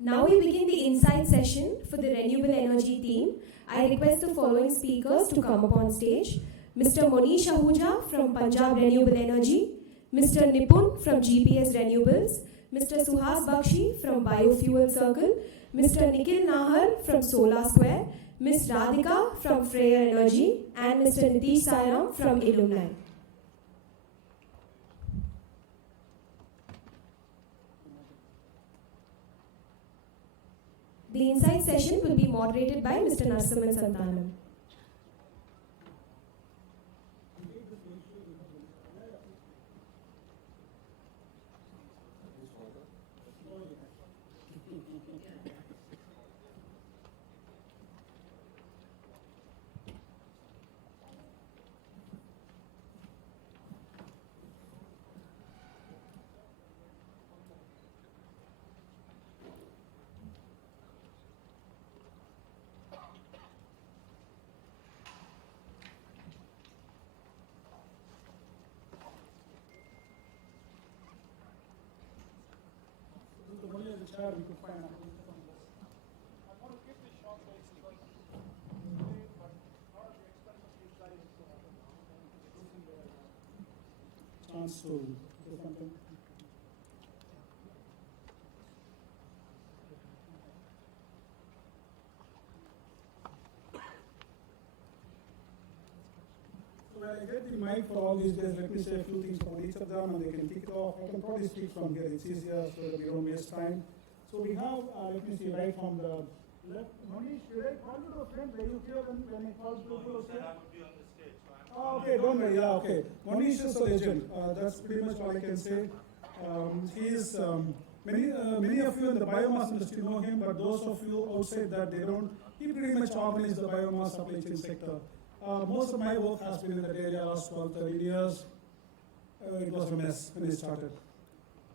Now we begin the insight session for the renewable energy theme. I request the following speakers to come up on stage. Mr. Monish Ahuja from Punjab Renewable Energy, Mr. Nipun from GPS Renewables, Mr. Suhas Bakshi from Biofuel Circle, Mr. Nikhil Nahar from Solar Square, Ms. Radhika from Freya Energy, and Mr. Nitish Sairam from Illumni. The insight session will be moderated by Mr. Narsaman Santanam. We could find out. I want to keep this short because but part of the expense of you guys chance to do something. So when I get the mic for all these guys, let me say a few things about each of them and they can kick it off. I can probably speak from here, it's easier so that we don't waste time. So we have, let me see, right from the left. Monish, should I call you to a friend? Were you here when I called people? I would be on the stage. So oh, okay, don't worry. Yeah, okay. Monish is a legend. That's pretty much all I can say. He is, many of you in the biomass industry know him, but those of you outside that they don't, he pretty much organized the biomass supply chain sector. Most of my work has been in that area last 12, 13 years. It was a mess when it started.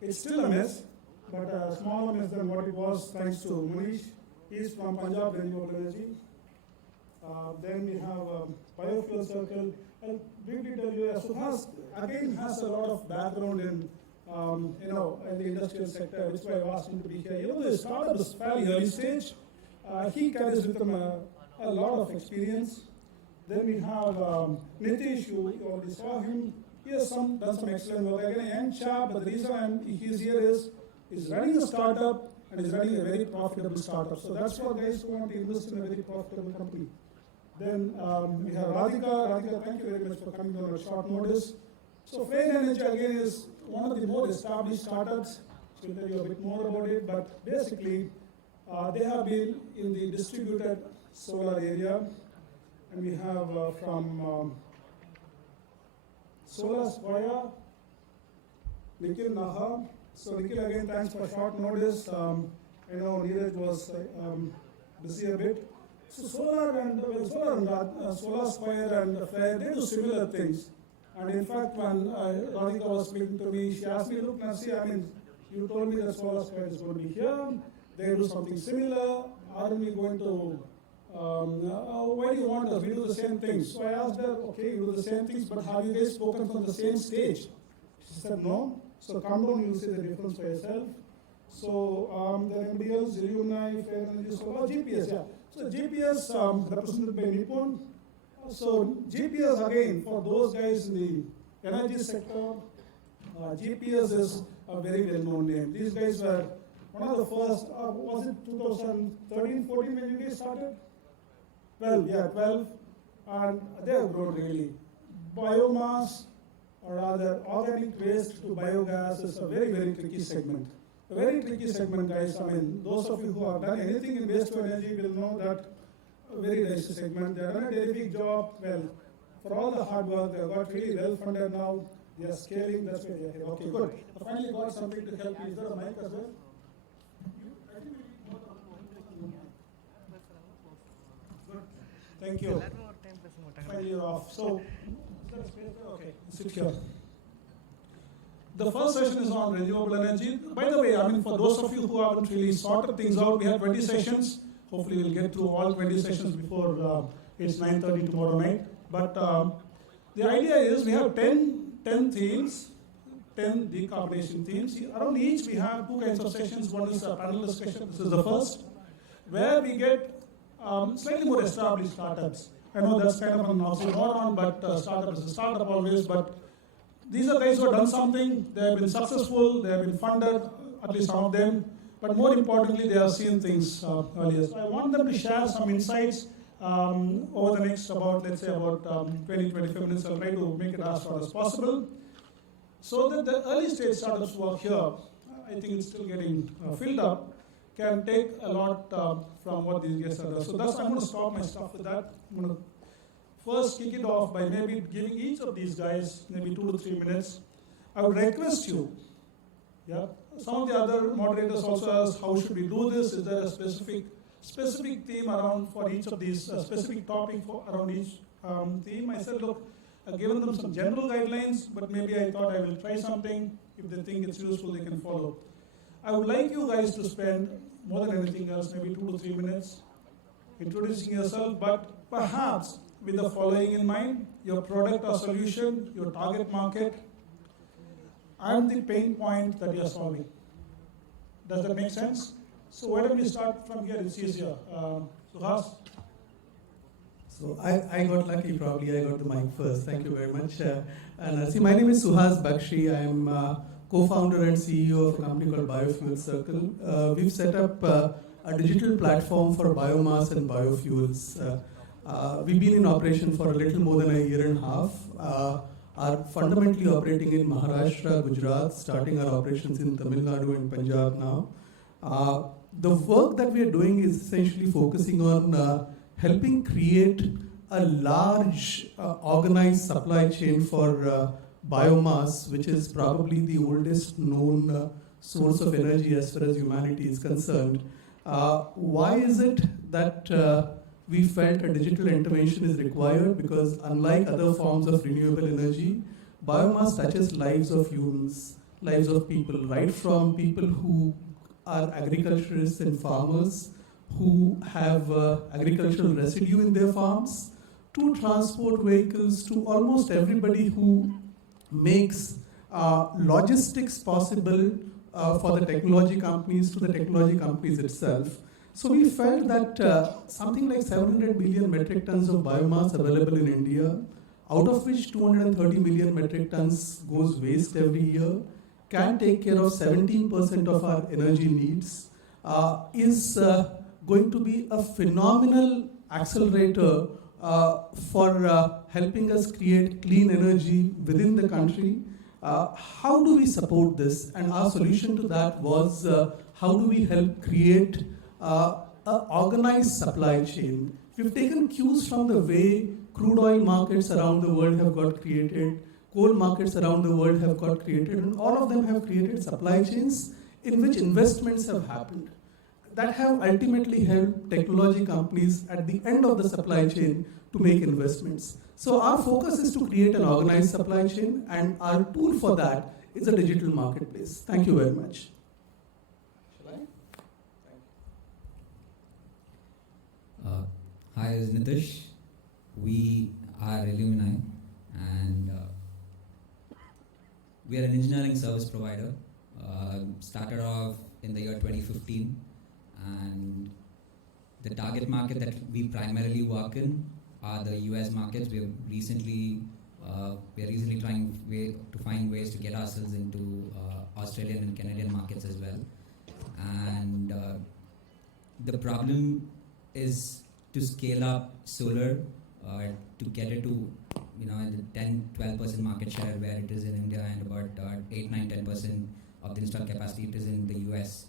It's still a mess. But a smaller mess than what it was thanks to Monish. He's from Punjab Renewable Energy. Then we have Biofuel Circle. I'll briefly tell you, Suhas again has a lot of background in in the industrial sector, which is why I asked him to be here. Even though the startup is fairly early stage, he carries with him a lot of experience. Then we have Nitish, you already saw him. He has done some excellent work. Again, a young chap, but the reason he's here is he's running a startup and he's running a very profitable startup. So that's for guys who want to invest in a very profitable company. Then we have Radhika. Radhika, thank you very much for coming on at short notice. So Freya Energy again is one of the more established startups. She'll tell you a bit more about it, but basically they have been in the distributed solar area. And we have from Solar Square, Nikhil Nahar. So Nikhil, again, thanks for short notice. I know Neeraj was busy a bit. So Solar Square and Flare, they do similar things. And in fact, when Radhika was speaking to me, she asked me, look, Nancy, you told me that Solar Square is going to be here. They do something similar. Aren't we going to, why do you want us? We do the same things. So I asked her, okay, you do the same things, but have you guys spoken from the same stage? She said, no. So come down, you'll see the difference for yourself. So there anybody else, Illumni, Fair Energy, Solar, GPS, yeah. So GPS represented by Nipun. So GPS again, for those guys in the energy sector, GPS is a very well-known name. These guys were one of the first, was it 2013, 14 when you guys started? 12, yeah, 12. And they have grown really. Biomass, or rather organic waste to biogas is a very, very tricky segment. A very tricky segment, guys. Those of you who have done anything in waste to energy will know that a very dicey segment. They have done a very big job. Well, for all the hard work, they have got really well funded now. They are scaling. That's why they are here. Okay, good. I finally got something to help you. Is there a mic as well? Good. Thank you. Finally, you're off. So, okay, sit here. The first session is on renewable energy. By the way, for those of you who haven't really sorted things out, we have 20 sessions. Hopefully, we'll get through all 20 sessions before it's 9:30 tomorrow night. But the idea is we have 10 themes, 10 decarbonization themes. Around each we have two kinds of sessions. One is a panel discussion, this is the first, where we get slightly more established startups. I know that's kind of an oxymoron, but startup is a startup always, but these are guys who have done something, they have been successful, they have been funded, at least some of them, but more importantly, they have seen things earlier. So I want them to share some insights over the next let's say about 20-25 minutes. I'll try to make it as short as possible. So that the early stage startups who are here, I think it's still getting filled up, can take a lot from what these guys are doing. So I'm going to stop my stuff with that. I'm going to first kick it off by maybe giving each of these guys maybe 2 to 3 minutes. I would request you, some of the other moderators also asked, how should we do this? Is there a specific theme around for each of these, specific topic around each theme? I said, look, I've given them some general guidelines, but maybe I thought I will try something. If they think it's useful, they can follow. I would like you guys to spend more than anything else, maybe 2 to 3 minutes introducing yourself, but perhaps with the following in mind: your product or solution, your target market, and the pain point that you're solving. Does that make sense? So why don't we start from here? It's easier. Suhas? So I got lucky, probably I got the mic first. Thank you very much. My name is Suhas Bakshi. I am co-founder and CEO of a company called Biofuel Circle. We've set up a digital platform for biomass and biofuels. We've been in operation for a little more than a year and a half. Are fundamentally operating in Maharashtra, Gujarat, starting our operations in Tamil Nadu and Punjab now. The work that we are doing is essentially focusing on helping create a large organized supply chain for biomass, which is probably the oldest known source of energy as far as humanity is concerned. Why is it that we felt a digital intervention is required? Because unlike other forms of renewable energy, biomass touches lives of humans, lives of people, right from people who are agriculturists and farmers who have agricultural residue in their farms, to transport vehicles, to almost everybody who makes logistics possible for the technology companies, to the technology companies itself. So we felt that something like 700 million metric tons of biomass available in India, out of which 230 million metric tons goes waste every year, can take care of 17% of our energy needs, is going to be a phenomenal accelerator for helping us create clean energy within the country. How do we support this? And our solution to that was how do we help create an organized supply chain. We've taken cues from the way crude oil markets around the world have got created, coal markets around the world have got created, and all of them have created supply chains in which investments have happened that have ultimately helped technology companies at the end of the supply chain to make investments. So our focus is to create an organized supply chain, and our tool for that is a digital marketplace. Thank you very much. Hi, this is Nitish. We are Illumini, and we are an engineering service provider. Started off in the year 2015, and the target market that we primarily work in are the US markets. We are recently trying to find ways to get ourselves into Australian and Canadian markets as well. And the problem is to scale up solar, to get it to the 10-12% market share where it is in India, and about 8-9-10% of the installed capacity it is in the US.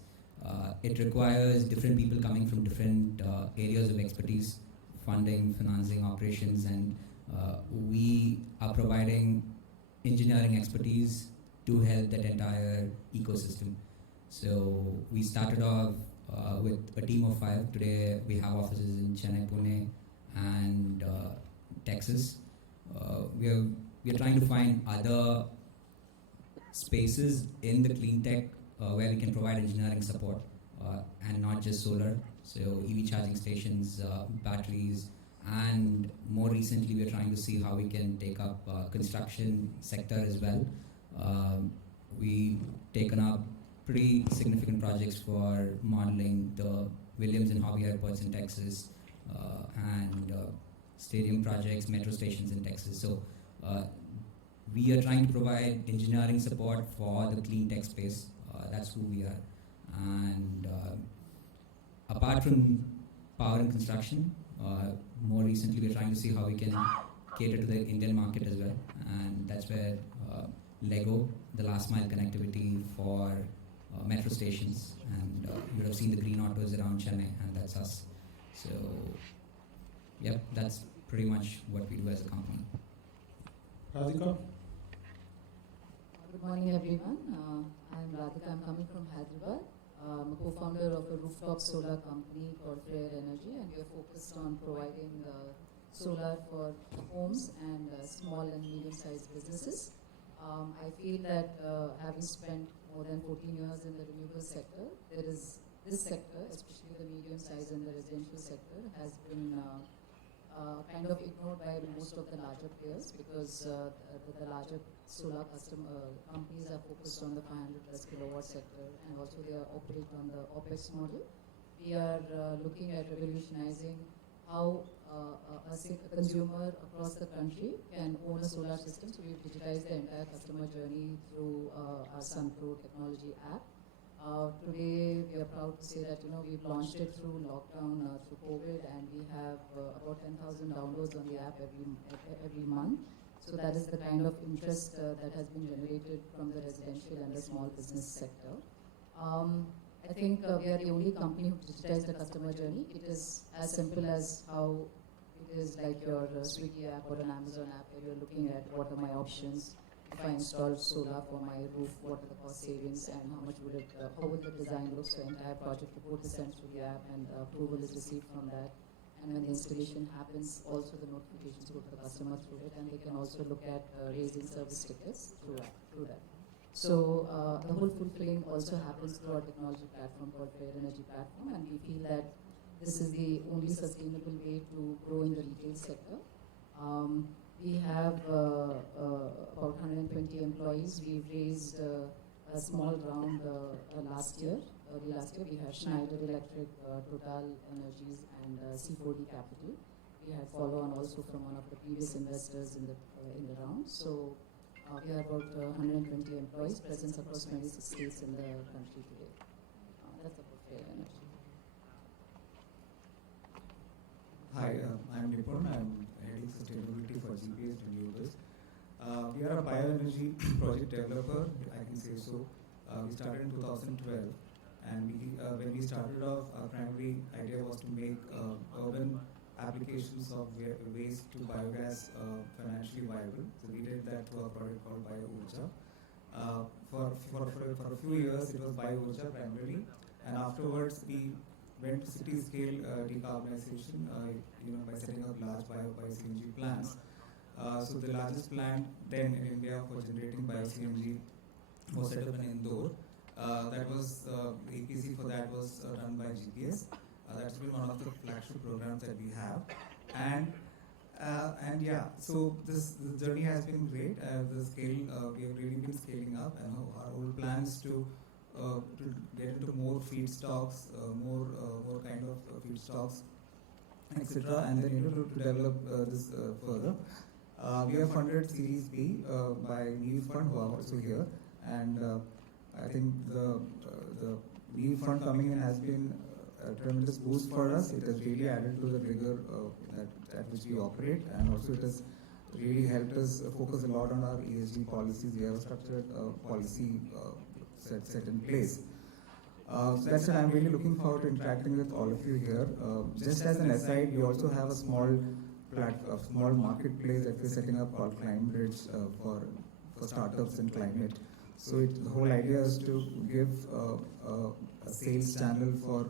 It requires different people coming from different areas of expertise, funding, financing, operations, and we are providing engineering expertise to help that entire ecosystem. So we started off with a team of 5. Today we have offices in Chennai, Pune, and Texas. We are trying to find other spaces in the clean tech where we can provide engineering support and not just solar. So EV charging stations, batteries, and more recently we are trying to see how we can take up construction sector as well. we've taken up pretty significant projects for modeling the Williams and Hobby airports in Texas, and stadium projects, metro stations in Texas. So we are trying to provide engineering support for the clean tech space. That's who we are. And apart from power and construction, more recently we're trying to see how we can cater to the Indian market as well. And that's where Lego, the last mile connectivity for metro stations, and you would have seen the green autos around Chennai, and that's us. So, yep, that's pretty much what we do as a company. Radhika? Good morning, everyone. I'm Radhika. I'm coming from Hyderabad. I'm a co-founder of a rooftop solar company called Fair Energy, and we are focused on providing solar for homes and small and medium-sized businesses. I feel that having spent more than 14 years in the renewable sector, there is this sector, especially the medium-sized and the residential sector, has been kind of ignored by most of the larger players, because the larger solar companies are focused on the 500 plus kilowatt sector, and also they operate on the OPEX model. We are looking at revolutionizing how a consumer across the country can own a solar system. So we've digitized the entire customer journey through our SunPro technology app. Today, we are proud to say that we've launched it through lockdown, through COVID, and we have about 10,000 downloads on the app every month. So that is the kind of interest that has been generated from the residential and the small business sector. I think we are the only company who digitized the customer journey. It is as simple as how it is like your Swiggy app or an Amazon app, where you're looking at what are my options. If I install solar for my roof, what are the cost savings, and how much would how would the design look? So entire project report is sent through the app, and approval is received from that. And when the installation happens, also the notifications go to the customer through it, and they can also look at raising service tickets through that. So the whole fulfilling also happens through our technology platform called Fair Energy Platform, and we feel that this is the only sustainable way to grow in the retail sector. We have about 120 employees. We've raised a small round early last year. We had Schneider Electric, Total Energies, and C4D Capital. We had follow-on also from one of the previous investors in the round. So we have about 120 employees, present across 26 states in the country today. That's about Fair Energy. Hi, I'm Nipun. I'm heading sustainability for GPS Renewables. We are a bioenergy project developer, I can say so. We started in 2012, and when we started off, our primary idea was to make urban applications of waste to biogas financially viable. So we did that through a product called BioUrja. For a few years, it was BioUrja primarily, and afterwards we went to city-scale decarbonization, by setting up large bio-CNG plants. So the largest plant then in India for generating bio-CNG was set up in Indore. That was the EPC for that was done by GPS. That's been one of the flagship programs that we have, and yeah. So the journey has been great. The scale we have really been scaling up, and our whole plan is to get into more feedstocks, more kind of feedstocks, etc., and then to develop this further. We have funded Series B by New Fund, who are also here, and I think the New Fund coming in has been a tremendous boost for us. It has really added to the rigor at which we operate, and also it has really helped us focus a lot on our ESG policies. We have a structured policy set in place. So that's why I'm really looking forward to interacting with all of you here. Just as an aside, we also have a small marketplace that we're setting up called ClimeBridge for startups in climate. So the whole idea is to give a sales channel for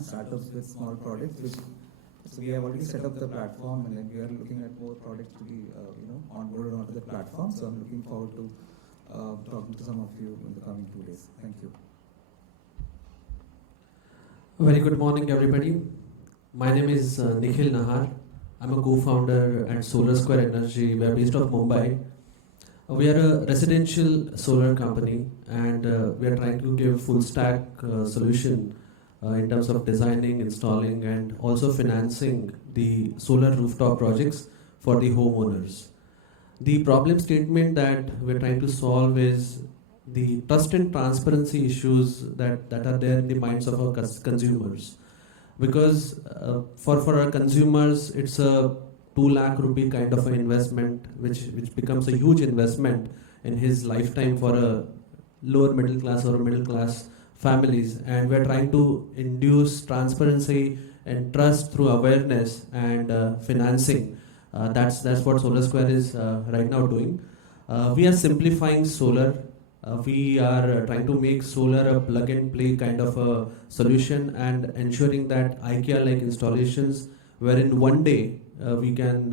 startups with small products. So we have already set up the platform, and then we are looking at more products to be onboarded onto the platform. So I'm looking forward to talking to some of you in the coming 2 days. Thank you. Very good morning, everybody. My name is Nikhil Nahar. I'm a co-founder at Solar Square Energy. We are based out of Mumbai. We are a residential solar company, and we are trying to give full stack solution in terms of designing, installing, and also financing the solar rooftop projects for the homeowners. The problem statement that we're trying to solve is the trust and transparency issues that are there in the minds of our consumers. Because for our consumers, it's a 2 lakh rupee kind of an investment, which becomes a huge investment in his lifetime for a lower middle class or middle class families. And we're trying to induce transparency and trust through awareness and financing. That's what Solar Square is right now doing. We are simplifying solar. We are trying to make solar a plug and play kind of a solution and ensuring that IKEA-like installations, where in one day we can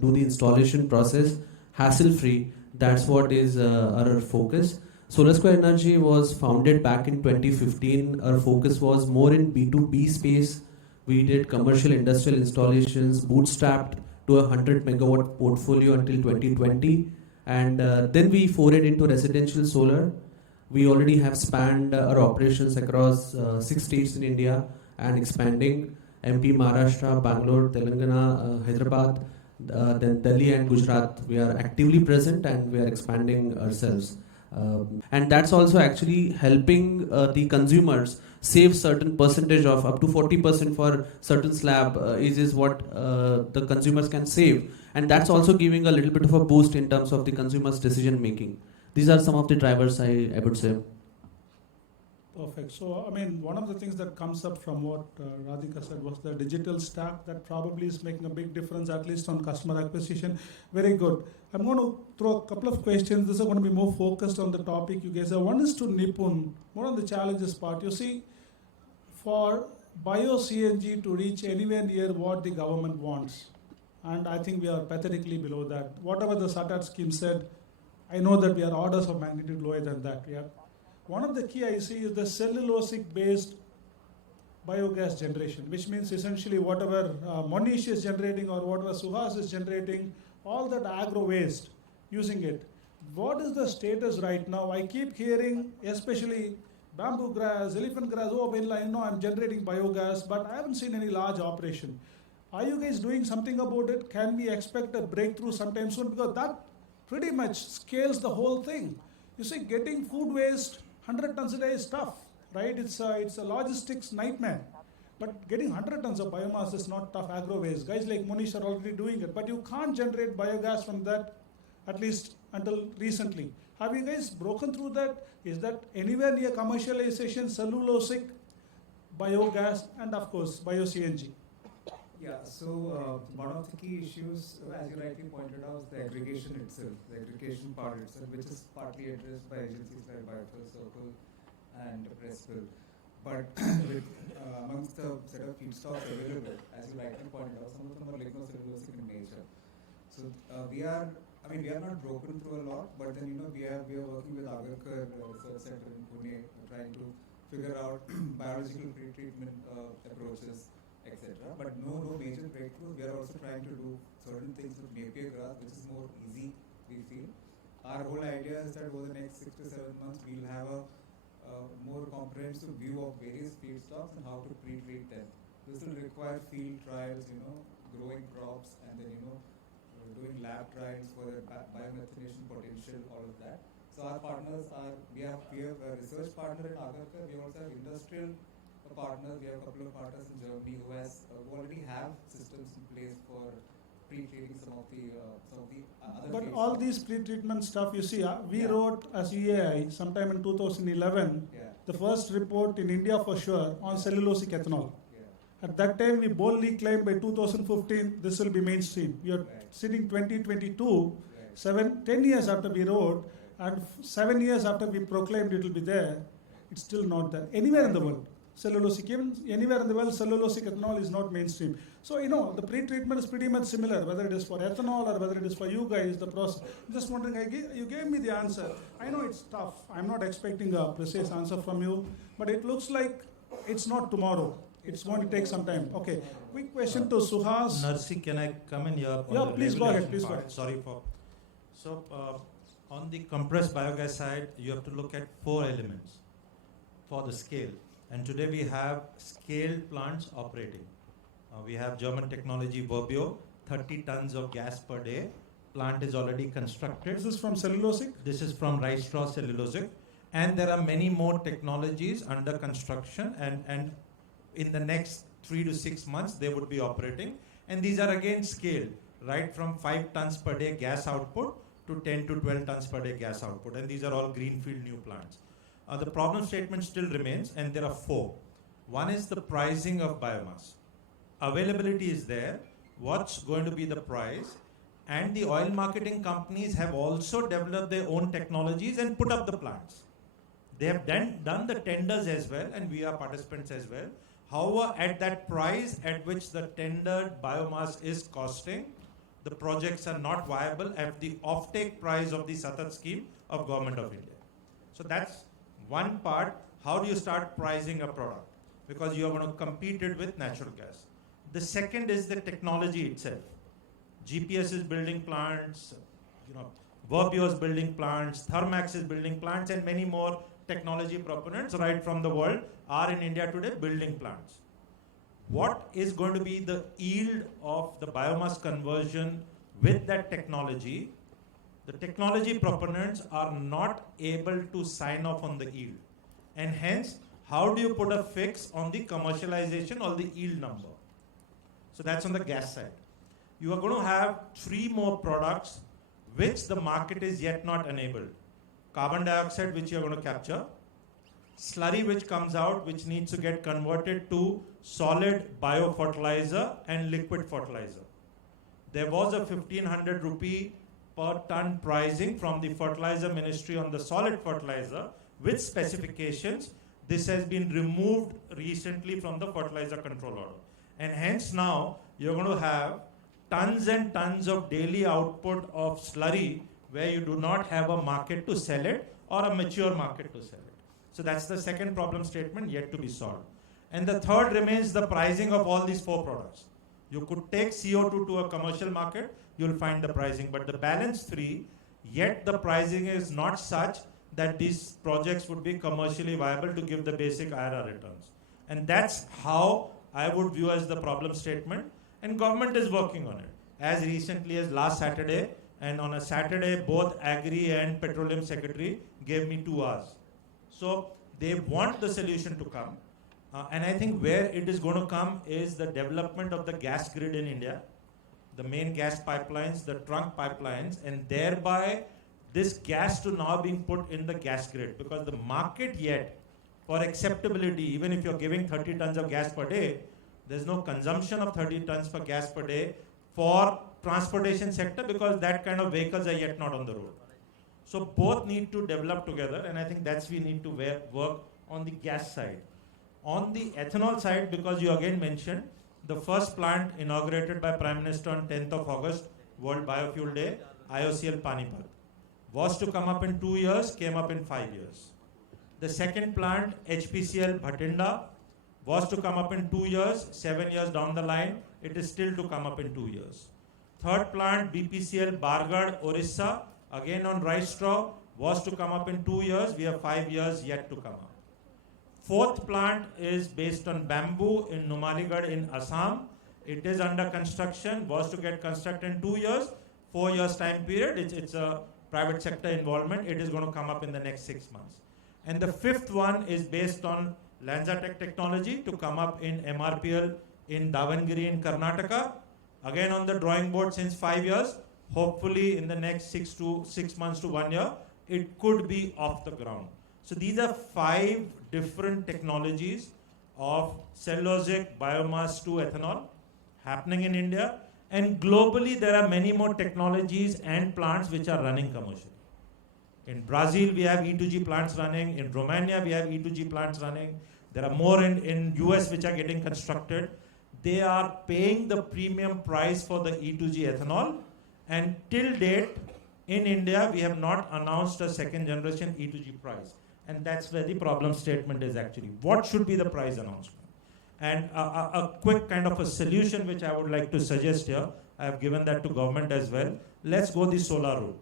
do the installation process hassle-free. That's what is our focus. Solar Square Energy was founded back in 2015. Our focus was more in B2B space. We did commercial industrial installations, bootstrapped to a 100 megawatt portfolio until 2020. And then we forayed into residential solar. We already have spanned our operations across 6 states in India and expanding. MP, Maharashtra, Bangalore, Telangana, Hyderabad, then Delhi and Gujarat. We are actively present and we are expanding ourselves. And that's also actually helping the consumers save certain percentage of up to 40% for certain slab is what the consumers can save, and that's also giving a little bit of a boost in terms of the consumers decision making. These are some of the drivers I would say. Perfect. So, I mean, one of the things that comes up from what Radhika said was the digital stack that probably is making a big difference, at least on customer acquisition. Very good. I'm going to throw a couple of questions. This is going to be more focused on the topic you guys have. One is to Nipun, more on the challenges part. You see, for bio-CNG to reach anywhere near what the government wants, and I think we are pathetically below that. Whatever the SATAT scheme said, I know that we are orders of magnitude lower than that. We are. One of the key I see is the cellulosic-based biogas generation, which means essentially whatever Monish is generating or whatever Suhas is generating, all that agro waste, using it. What is the status right now? I keep hearing, especially bamboo grass, elephant grass, oh, well, I know I'm generating biogas, but I haven't seen any large operation. Are you guys doing something about it? Can we expect a breakthrough sometime soon? Because that pretty much scales the whole thing. You see, getting food waste 100 tons a day is tough, right? It's a logistics nightmare. But getting 100 tons of biomass is not tough agro waste. Guys like Monish are already doing it. But you can't generate biogas from that, at least until recently. Have you guys broken through that? Is that anywhere near commercialization, cellulosic, biogas, and of course, bio-CNG? Yeah, so one of the key issues, as you rightly pointed out, is the aggregation itself, the aggregation part itself, which is partly addressed by agencies like Biofuel Circle and Pressville. But with, amongst the set of feedstocks available, as you rightly pointed out, some of them are lignocellulosic in nature. So we are not broken through a lot, but then we are working with Agarkar Research Center in Pune, trying to figure out biological pre-treatment approaches, etc. But no major breakthroughs. We are also trying to do certain things with Napier grass, which is more easy, we feel. Our whole idea is that over the next 6 to 7 months, we'll have a more comprehensive view of various feedstocks and how to pre-treat them. This will require field trials, growing crops, and then, doing lab trials for the biomethanation potential, all of that. So our partners we have a research partner in Agarkar. We also have industrial partners. We have a couple of partners in Germany who already have systems in place for pre-treating some of the other. But all these pre-treatment stuff, you see, we wrote as EAI sometime in 2011, the first report in India for sure on cellulosic ethanol. At that time, we boldly claimed by 2015 this will be mainstream. We are sitting 2022, 10 years after we wrote, and 7 years after we proclaimed it will be there. It's still not there anywhere in the world. Cellulosic, even anywhere in the world, cellulosic ethanol is not mainstream. So, the pre-treatment is pretty much similar, whether it is for ethanol or whether it is for you guys, the process. I'm just wondering, you gave me the answer. I know it's tough. I'm not expecting a precise answer from you, but it looks like it's not tomorrow. It's going to take some time. Okay. Quick question to Suhas. Narsi, can I come in here? Yeah, please go ahead. Please go ahead. Sorry for. So, On the compressed biogas side, you have to look at 4 elements for the scale. And today we have scaled plants operating. We have German technology Verbio, 30 tons of gas per day. Plant is already constructed. This is from cellulosic? This is from rice straw cellulosic. And there are many more technologies under construction, and in the next 3 to 6 months they would be operating. And these are again scaled, right from 5 tons per day gas output to 10 to 12 tons per day gas output. And these are all greenfield new plants. The problem statement still remains, and there are 4. One is the pricing of biomass. Availability is there. What's going to be the price? And the oil marketing companies have also developed their own technologies and put up the plants. They have done the tenders as well, and we are participants as well. However, at that price at which the tendered biomass is costing, the projects are not viable at the offtake price of the Satat scheme of Government of India. So that's one part. How do you start pricing a product? Because you are going to compete it with natural gas. The second is the technology itself. GPS is building plants, Verbio is building plants, Thermax is building plants, and many more technology proponents right from the world are in India today building plants. What is going to be the yield of the biomass conversion with that technology? The technology proponents are not able to sign off on the yield. And hence, how do you put a fix on the commercialization or the yield number? So that's on the gas side. You are going to have 3 more products which the market is yet not enabled. Carbon dioxide, which you are going to capture. Slurry, which comes out, which needs to get converted to solid biofertilizer and liquid fertilizer. There was a 1500 rupee per ton pricing from the fertilizer ministry on the solid fertilizer with specifications. This has been removed recently from the fertilizer control order. And hence now you're going to have tons and tons of daily output of slurry where you do not have a market to sell it or a mature market to sell it. So that's the second problem statement yet to be solved. And the third remains the pricing of all these 4 products. You could take CO2 to a commercial market, you'll find the pricing, but the balance 3, yet the pricing is not such that these projects would be commercially viable to give the basic IRR returns. And that's how I would view as the problem statement, and government is working on it. As recently as last Saturday, and on a Saturday, both Agri and Petroleum Secretary gave me 2 hours. So they want the solution to come. And I think where it is going to come is the development of the gas grid in India, the main gas pipelines, the trunk pipelines, and thereby this gas to now being put in the gas grid. Because the market yet for acceptability, even if you're giving 30 tons of gas per day, there's no consumption of 30 tons for gas per day for transportation sector, because that kind of vehicles are yet not on the road. So both need to develop together, and I think that's we need to work on the gas side. On the ethanol side, because you again mentioned, the first plant inaugurated by Prime Minister on 10th of August, World Biofuel Day, IOCL Panipat, was to come up in 2 years, came up in 5 years. The second plant, HPCL Bhatinda, was to come up in 2 years, 7 years down the line, it is still to come up in 2 years. Third plant, BPCL Bargarh, Orissa, again on rice straw, was to come up in 2 years, we have 5 years yet to come up. Fourth plant is based on bamboo in Numaligarh in Assam. It is under construction, was to get constructed in 2 years, 4 years time period. It's a private sector involvement. It is going to come up in the next 6 months. And the fifth one is based on Lanzatech technology to come up in MRPL in Davangere in Karnataka. Again on the drawing board since 5 years. Hopefully in the next 6 months to 1 year, it could be off the ground. So these are 5 different technologies of cellulosic biomass to ethanol happening in India. And globally, there are many more technologies and plants which are running commercially. In Brazil, we have E2G plants running. In Romania, we have E2G plants running. There are more in US which are getting constructed. They are paying the premium price for the E2G ethanol. And till date, in India, we have not announced a second generation E2G price. And that's where the problem statement is actually. What should be the price announcement? And a quick kind of a solution which I would like to suggest here, I have given that to government as well. Let's go the solar route.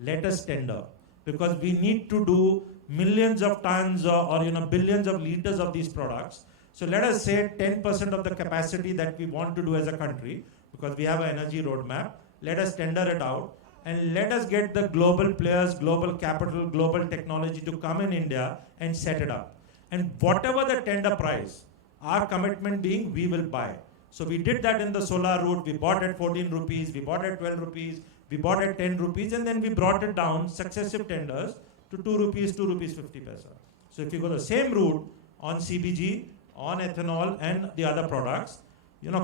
let us tender, because we need to do millions of tons or billions of liters of these products. So let us say 10% of the capacity that we want to do as a country, because we have an energy roadmap. Let us tender it out and let us get the global players, global capital, global technology to come in India and set it up. And whatever the tender price, our commitment being we will buy. So we did that in the solar route. We bought at 14 rupees, we bought at 12 rupees, we bought at 10 rupees, and then we brought it down successive tenders to 2 rupees, 2 rupees 50 paisa. So if you go the same route on CBG, on ethanol and the other products,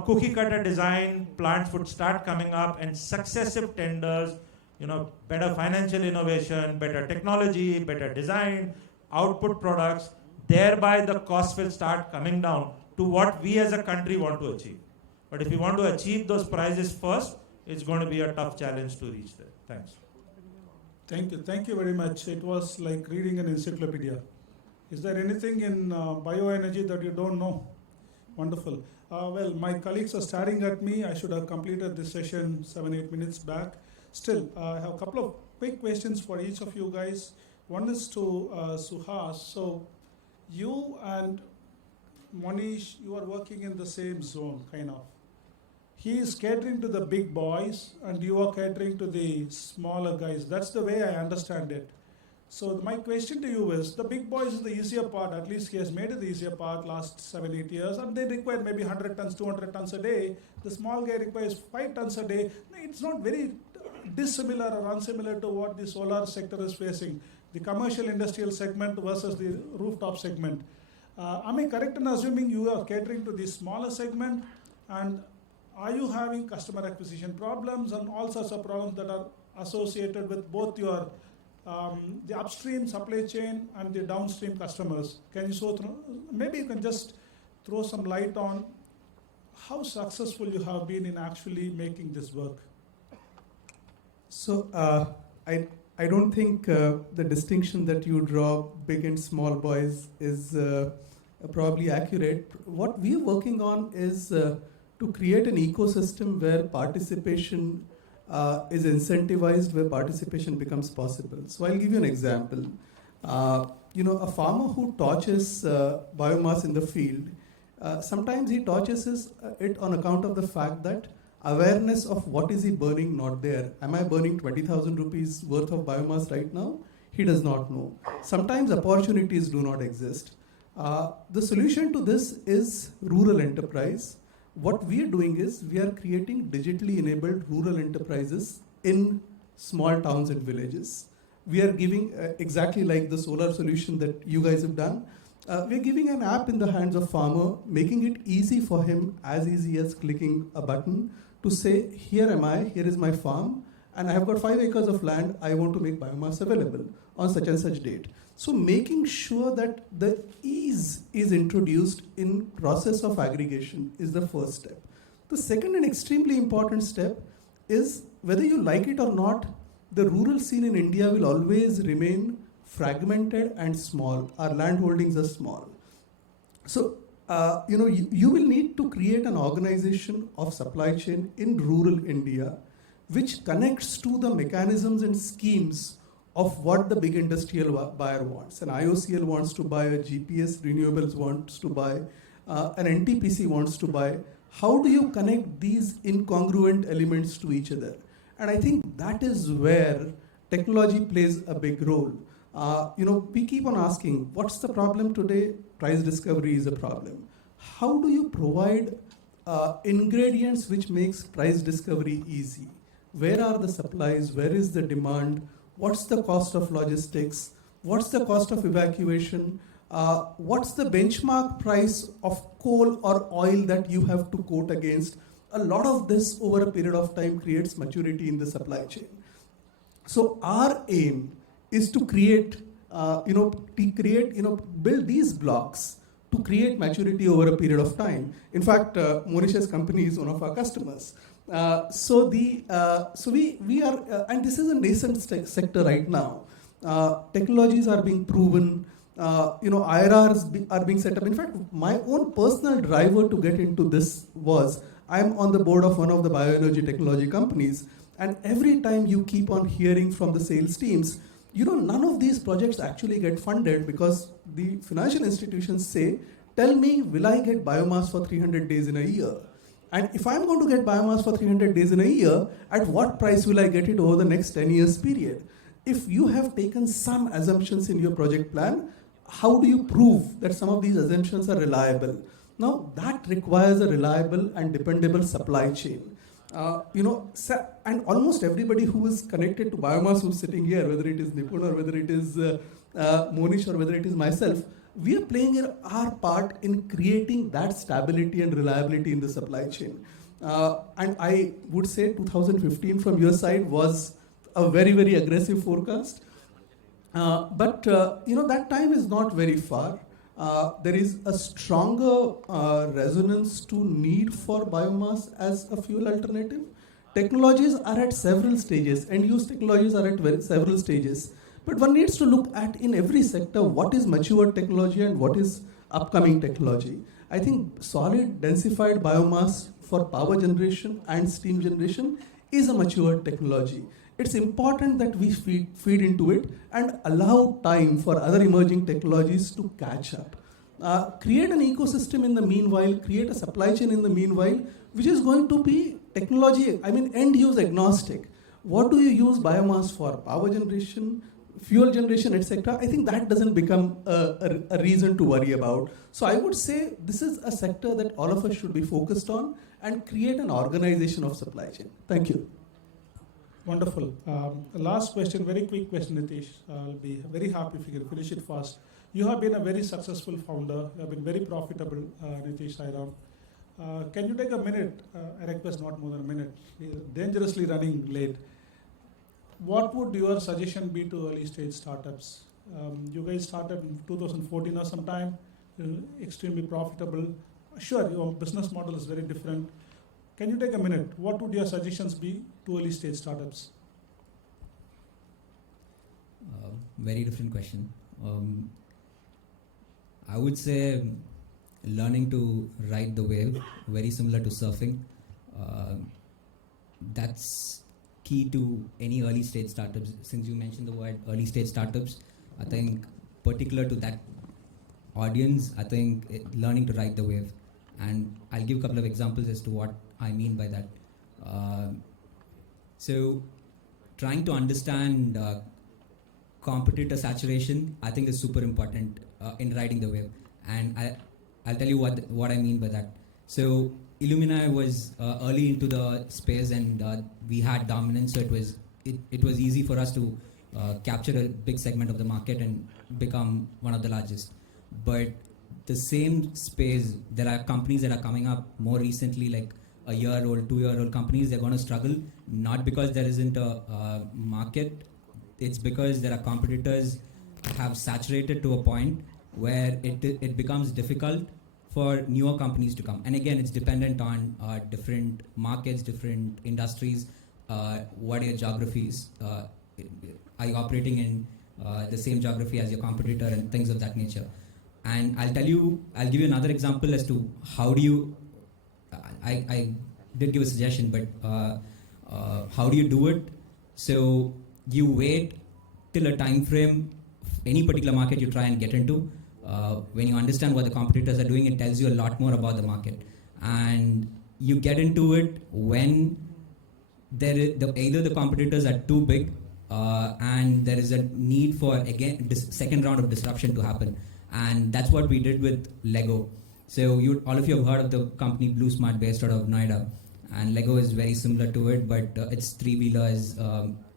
cookie cutter design plants would start coming up, and successive tenders, better financial innovation, better technology, better design, output products, thereby the cost will start coming down to what we as a country want to achieve. But if we want to achieve those prices first, it's going to be a tough challenge to reach there. Thanks. Thank you very much. It was like reading an encyclopedia. Is there anything in bioenergy that you don't know? Wonderful. Well, my colleagues are staring at me. I should have completed this session 7-8 minutes back. Still, I have a couple of quick questions for each of you guys. One is to Suhas. So, you and Monish, you are working in the same zone, kind of. He is catering to the big boys, and you are catering to the smaller guys. That's the way I understand it. So my question to you is, the big boys is the easier part, at least he has made it the easier part last 7-8 years, and they require maybe 100 tons, 200 tons a day. The small guy requires 5 tons a day. It's not very dissimilar or unsimilar to what the solar sector is facing, the commercial industrial segment versus the rooftop segment. Am I correct in assuming you are catering to the smaller segment, and are you having customer acquisition problems and all sorts of problems that are associated with both your the upstream supply chain and the downstream customers? Can you maybe you can just throw some light on how successful you have been in actually making this work? So I don't think the distinction that you draw, big and small boys, is probably accurate. What we are working on is to create an ecosystem where participation is incentivized, where participation becomes possible. So I'll give you an example. A farmer who torches biomass in the field, sometimes he torches it on account of the fact that awareness of what is he burning not there. Am I burning 20,000 rupees worth of biomass right now? He does not know. Sometimes opportunities do not exist. The solution to this is rural enterprise. What we are doing is we are creating digitally enabled rural enterprises in small towns and villages. We are giving, exactly like the solar solution that you guys have done, we're giving an app in the hands of farmer, making it easy for him, as easy as clicking a button, to say, here am I, here is my farm, and I have got 5 acres of land, I want to make biomass available on such and such date. So making sure that the ease is introduced in process of aggregation is the first step. The second and extremely important step is, whether you like it or not, the rural scene in India will always remain fragmented and small. Our land holdings are small. So, you will need to create an organization of supply chain in rural India which connects to the mechanisms and schemes of what the big industrial buyer wants. An IOCL wants to buy, a GPS Renewables wants to buy, an NTPC wants to buy. How do you connect these incongruent elements to each other? And I think that is where technology plays a big role. We keep on asking, what's the problem today? Price discovery is a problem. How do you provide ingredients which makes price discovery easy? Where are the supplies? Where is the demand? What's the cost of logistics? What's the cost of evacuation? What's the benchmark price of coal or oil that you have to quote against? A lot of this over a period of time creates maturity in the supply chain. So our aim is to create, build these blocks to create maturity over a period of time. In fact, Mauritius company is one of our customers. So we are, and this is a nascent sector right now. Technologies are being proven. IRRs are being set up. In fact, my own personal driver to get into this was, I'm on the board of one of the bioenergy technology companies, and every time you keep on hearing from the sales teams, none of these projects actually get funded because the financial institutions say, tell me, will I get biomass for 300 days in a year? And if I'm going to get biomass for 300 days in a year, at what price will I get it over the next 10 years period? If you have taken some assumptions in your project plan, how do you prove that some of these assumptions are reliable? Now, that requires a reliable and dependable supply chain. And almost everybody who is connected to biomass who's sitting here, whether it is Nipun or whether it is Monish or whether it is myself, we are playing our part in creating that stability and reliability in the supply chain. And I would say 2015 from your side was a very, very aggressive forecast. But that time is not very far. There is a stronger resonance to need for biomass as a fuel alternative. Technologies are at several stages, end-use technologies are at several stages. But one needs to look at, in every sector, what is mature technology and what is upcoming technology. I think solid densified biomass for power generation and steam generation is a mature technology. It's important that we feed into it and allow time for other emerging technologies to catch up. Create an ecosystem in the meanwhile, create a supply chain in the meanwhile, which is going to be end-use agnostic. What do you use biomass for? Power generation, fuel generation, etc. I think that doesn't become a reason to worry about. So I would say this is a sector that all of us should be focused on and create an organization of supply chain. Thank you. Wonderful. Last question, very quick question, Nitish. I'll be very happy if you can finish it fast. You have been a very successful founder. You have been very profitable, Nitish Sairam. Can you take a minute? I request not more than a minute. Dangerously running late. What would your suggestion be to early stage startups? You guys started in 2014 or sometime, extremely profitable. Sure, your business model is very different. Can you take a minute? What would your suggestions be to early stage startups? Very different question. I would say learning to ride the wave, very similar to surfing. That's key to any early stage startups. Since you mentioned the word early stage startups, I think particular to that audience, I think learning to ride the wave. And I'll give a couple of examples as to what I mean by that. So trying to understand competitor saturation, I think is super important in riding the wave. And I'll tell you what I mean by that. So Illumina was early into the space, and we had dominance, so it was easy for us to capture a big segment of the market and become one of the largest. But the same space, there are companies that are coming up more recently, like a year-old, 2-year-old companies. They're going to struggle, not because there isn't a market, it's because there are competitors have saturated to a point where it becomes difficult for newer companies to come. And again, it's dependent on different markets, different industries, what are your geographies, are you operating in the same geography as your competitor and things of that nature. And I'll give you another example as to how do you, I did give a suggestion, but how do you do it? So you wait till a time frame, any particular market you try and get into. When you understand what the competitors are doing, it tells you a lot more about the market. And you get into it when either the competitors are too big and there is a need for, again, second round of disruption to happen. And that's what we did with Lego. So all of you have heard of the company Blue Smart based out of Noida. And Lego is very similar to it, but it's three-wheelers,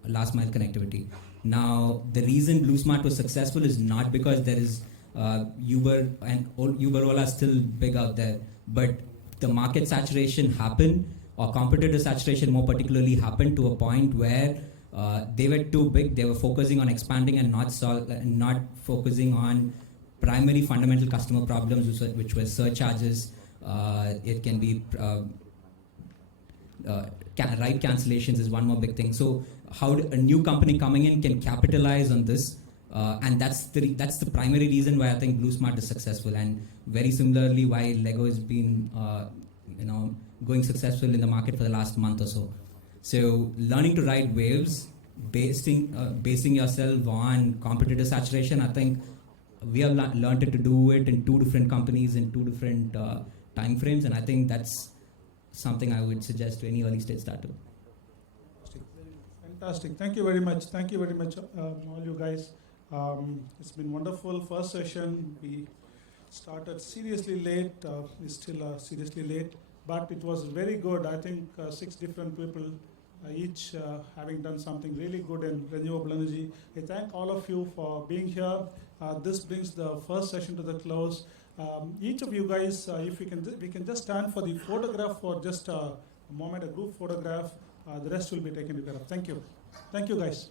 last mile connectivity. Now, the reason Blue Smart was successful is not because there is Uber and Uber Ola still big out there, but the market saturation happened, or competitor saturation more particularly happened to a point where they were too big. They were focusing on expanding and not focusing on primary fundamental customer problems, which were surcharges. It can be ride cancellations is one more big thing. So how a new company coming in can capitalize on this, and that's the primary reason why I think Blue Smart is successful, and very similarly why Lego has been going successful in the market for the last month or so. So learning to ride waves, basing yourself on competitor saturation, I think we have learned to do it in 2 different companies in 2 different time frames, and I think that's something I would suggest to any early stage startup. Fantastic. Thank you very much. Thank you very much, all you guys. It's been wonderful. First session, we started seriously late. It's still seriously late, but it was very good. I think 6 different people, each having done something really good in renewable energy. I thank all of you for being here. This brings the first session to the close. Each of you guys, if we can just stand for the photograph for just a moment, a group photograph. The rest will be taken care of. Thank you. Thank you, guys.